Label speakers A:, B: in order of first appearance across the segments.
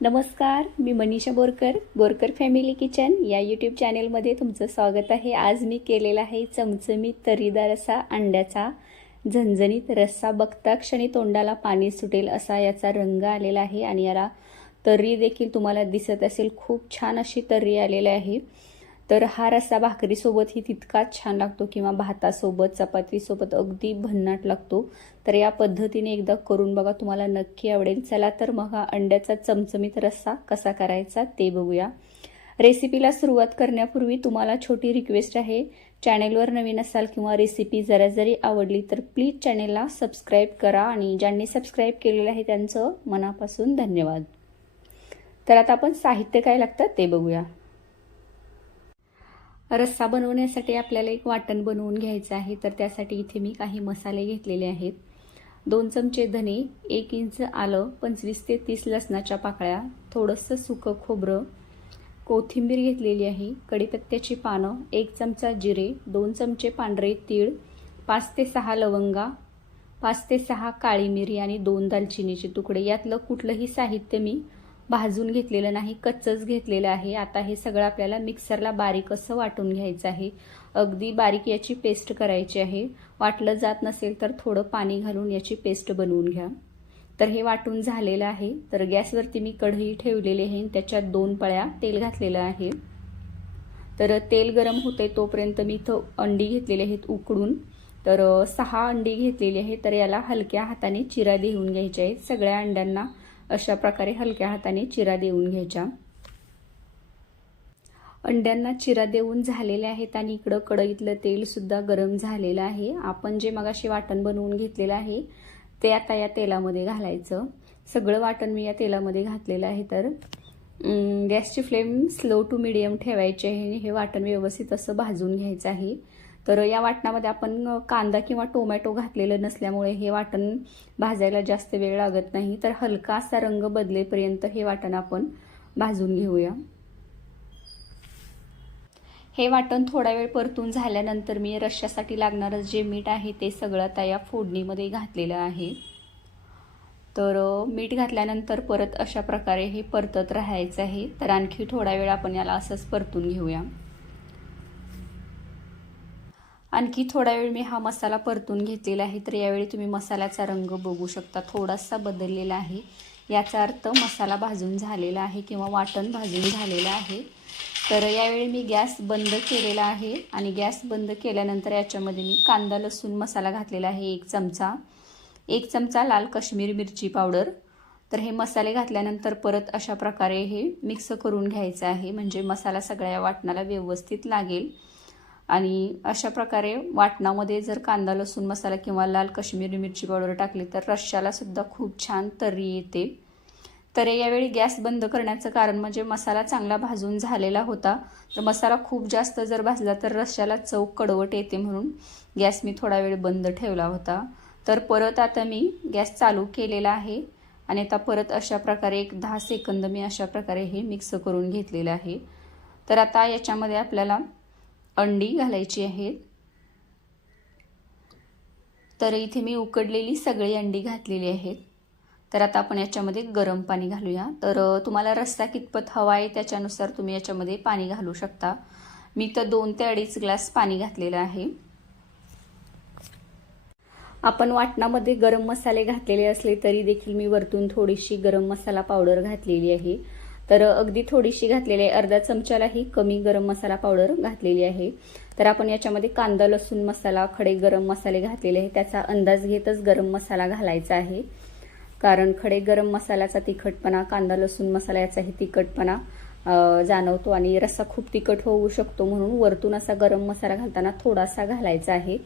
A: नमस्कार मी Manisha Borkar Borkar family kitchen या यूट्यूब चॅनेलमध्ये तुमचं स्वागत आहे. आज मी केलेला आहे चमचमीत तरीदार असा अंड्याचा झणझणीत रस्सा बघता क्षणी तोंडाला पाणी सुटेल असा याचा रंग आलेला आहे आणि याला तर्री देखील तुम्हाला दिसत असेल. खूप छान अशी तर्री आलेली आहे. तर हा रस्सा भाकरीसोबतही तितकाच छान लागतो किंवा भातासोबत चपातीसोबत अगदी भन्नाट लागतो. तर या पद्धतीने एकदा करून बघा तुम्हाला नक्की आवडेल. चला तर मग हा अंड्याचा चमचमीत रस्सा कसा करायचा ते बघूया. रेसिपीला सुरुवात करण्यापूर्वी तुम्हाला छोटी रिक्वेस्ट आहे. चॅनेलवर नवीन असाल किंवा रेसिपी जरा जरी आवडली तर प्लीज चॅनेलला सबस्क्राईब करा आणि ज्यांनी सबस्क्राईब केलेलं आहे त्यांचं मनापासून धन्यवाद. तर आता आपण साहित्य काय लागतं ते बघूया. रस्सा बनवण्यासाठी आपल्याला एक वाटण बनवून घ्यायचं आहे. तर त्यासाठी इथे मी काही मसाले घेतलेले आहेत. दोन चमचे धने एक इंच आलं पंचवीस ते तीस लसणाच्या पाकळ्या थोडंसं सुकं खोबरं कोथिंबीर घेतलेली आहे कढीपत्त्याची पानं एक चमचा जिरे दोन चमचे पांढरे तीळ पाच ते सहा लवंगा पाच ते सहा काळी मिरी आणि दोन दालचिनीचे तुकडे. यातलं कुठलंही साहित्य मी भाजून घेतलेलं नाही कच्चंच घेतलेलं आहे. आता हे सगळं आपल्याला मिक्सरला बारीक असं वाटून घ्यायचं आहे. अगदी बारीक याची पेस्ट करायची आहे. वाटलं जात नसेल तर थोडं पाणी घालून याची पेस्ट बनवून घ्या. तर हे वाटून झालेलं आहे. तर गॅसवरती मी कढई ठेवलेली आहे त्याच्यात दोन पळ्या तेल घातलेलं आहे. तर तेल गरम होते तोपर्यंत मी इथं अंडी घेतलेली आहेत उकडून. तर सहा अंडी घेतलेली आहे तर याला हलक्या हाताने चिरा देऊन घ्यायच्या आहेत. सगळ्या अंड्यांना अशा प्रकारे हलक्या हाताने चिरा देऊन घ्यायच्या. अंड्यांना चिरा देऊन झालेले आहेत आणि इकडं कढईतलं तेलसुद्धा गरम झालेलं आहे. आपण जे मगाशी वाटण बनवून घेतलेलं आहे ते आता या तेलामध्ये घालायचं. सगळं वाटण मी या तेलामध्ये घातलेलं आहे तर गॅसची फ्लेम स्लो टू मिडियम ठेवायची आहे आणि हे वाटण व्यवस्थित असं भाजून घ्यायचं आहे. तर या वाटणामध्ये आपण कांदा किंवा टोमॅटो घातलेलं नसल्यामुळे हे वाटण भाजायला जास्त वेळ लागत नाही. तर हलका असा रंग बदलेपर्यंत हे वाटण आपण भाजून घेऊया. हे वाटण थोडा वेळ परतून झाल्यानंतर मी रश्श्यासाठी लागणारं जे मीठ आहे ते सगळं आता या फोडणीमध्ये घातलेलं आहे. तर मीठ घातल्यानंतर परत अशा प्रकारे हे परतत राहायचं आहे. तर आणखी थोडा वेळ आपण याला असंच परतून घेऊया. आणखी थोडा वेळ मी हा मसाला परतून घेतलेला आहे तर यावेळी तुम्ही मसाल्याचा रंग बघू शकता. थोडासा बदललेला आहे. याचा अर्थ मसाला भाजून झालेला आहे किंवा वाटण भाजून झालेलं आहे. तर यावेळी मी गॅस बंद केलेला आहे आणि गॅस बंद केल्यानंतर याच्यामध्ये मी कांदा लसूण मसाला घातलेला आहे एक चमचा. एक चमचा लाल कश्मीरी मिरची पावडर. तर हे मसाले घातल्यानंतर परत अशा प्रकारे हे मिक्स करून घ्यायचं आहे. म्हणजे मसाला सगळ्या वाटणाला व्यवस्थित लागेल. आणि अशा प्रकारे वाटणामध्ये जर कांदा लसूण मसाला किंवा लाल कश्मीरी मिरची पावडर टाकली तर रश्श्यालासुद्धा खूप छान तर्री येते. तर यावेळी गॅस बंद करण्याचं कारण म्हणजे मसाला चांगला भाजून झालेला होता. तर मसाला खूप जास्त जर भाजला तर रश्श्याला चव कडवट येते म्हणून गॅस मी थोडा वेळ बंद ठेवला होता. तर परत आता मी गॅस चालू केलेला आहे आणि आता परत अशा प्रकारे एक दहा सेकंद मी अशा प्रकारे हे मिक्स करून घेतलेलं आहे. तर आता याच्यामध्ये आपल्याला अंडी घालायची आहेत. तर इथे मी उकडलेली सगळी अंडी घातलेली आहेत. तर आता आपण याच्यामध्ये गरम पाणी घालूया. तर तुम्हाला रस्सा कितपत हवा आहे त्याच्यानुसार तुम्ही याच्यामध्ये पाणी घालू शकता. मी तर दोन ते अडीच ग्लास पाणी घातलेलं आहे. आपण वाटणामध्ये गरम मसाले घातलेले असले तरी देखील मी वरतून थोडीशी गरम मसाला पावडर घातलेली आहे. तर अगदी थोडीशी घातलेली आहे. अर्धा चमच्यालाही कमी गरम मसाला पावडर घातलेली आहे. तर आपण याच्यामध्ये कांदा लसूण मसाला खडे गरम मसाले घातलेले आहे त्याचा अंदाज घेतच गरम मसाला घालायचा आहे. कारण खडे गरम मसाल्याचा तिखटपणा कांदा लसूण मसाला याचाही तिखटपणा जाणवतो आणि रस्सा खूप तिखट होऊ शकतो म्हणून वरतून असा गरम मसाला घालताना थोडासा घालायचा आहे.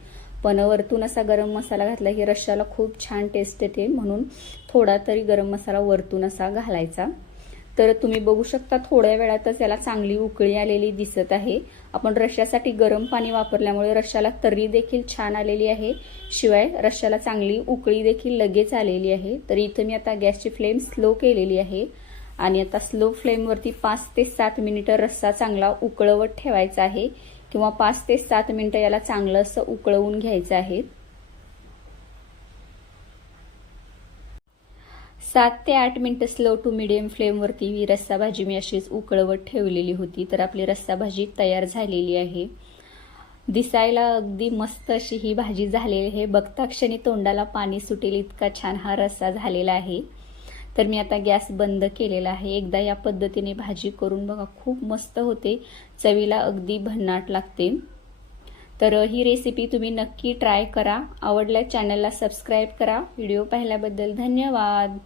A: पण वरतून असा गरम मसाला घातला की रश्शाला खूप छान टेस्ट येते म्हणून थोडा तरी गरम मसाला वरतून असा घालायचा. तर तुम्ही बघू शकता थोड्या वेळातच याला चांगली उकळी आलेली दिसत आहे. आपण रश्श्यासाठी गरम पाणी वापरल्यामुळे रश्श्याला तर्री देखील छान आलेली आहे. शिवाय रश्श्याला चांगली उकळी देखील लगेच आलेली आहे. तर इथं मी आता गॅसची फ्लेम स्लो केलेली आहे. आणि आता स्लो फ्लेमवरती पाच ते सात मिनिटं रस्सा चांगला उकळवत ठेवायचा आहे. किंवा पाच ते सात मिनिटं याला चांगलं असं उकळवून घ्यायचं आहे. सात ते आठ मिनटं स्लो टू मिडियम फ्लेमवरती ही रस्सा भाजी मी अशीच उकळवत ठेवलेली होती तर आपली रस्सा भाजी तयार झालेली आहे. दिसायला अगदी मस्त अशी ही भाजी झालेली आहे. बघता क्षणी तोंडाला पाणी सुटेल इतका छान हा रस्सा झालेला आहे. तर मी आता गॅस बंद केलेला आहे. एकदा या पद्धतीने भाजी करून बघा खूप मस्त होते. चवीला अगदी भन्नाट लागते. तर ही रेसिपी तुम्ही नक्की ट्राय करा. आवडल्या चॅनलला सबस्क्राईब करा. व्हिडिओ पाहिल्याबद्दल धन्यवाद.